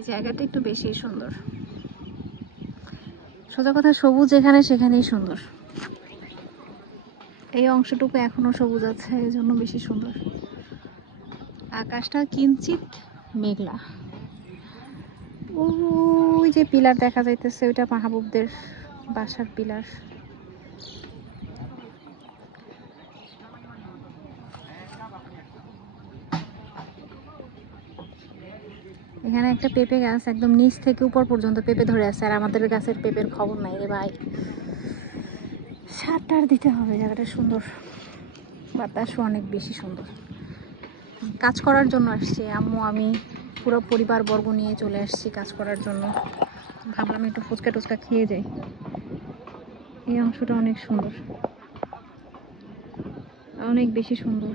এই জায়গাটা একটু বেশি সুন্দর। সোজা কথা সবুজ এখানে সেখানেই সুন্দর। এই অংশটুকু এখনও সবুজ আছে এই জন্য বেশি সুন্দর। আকাশটা কিঞ্চিত মেঘলা। ওই যে পিলার দেখা যাইতেছে ওইটা মাহবুবদের বাসার পিলার। এখানে একটা পেঁপে গাছ একদম নিচ থেকে উপর পর্যন্ত পেঁপে ধরে আছে, আর আমাদের গাছের পেঁপের খবর নাই রে ভাই। সারটার দিতে হবে, জায়গাটা সুন্দর। বাতাসও অনেক বেশি সুন্দর। কাজ করার জন্য আসছি, আম্মু, আমি পুরো পরিবার বর্গ নিয়ে চলে আসছি কাজ করার জন্য। ভাবলাম একটু ফুচকা টুচকা খেয়ে যাই। এই অংশটা অনেক সুন্দর। অনেক বেশি সুন্দর।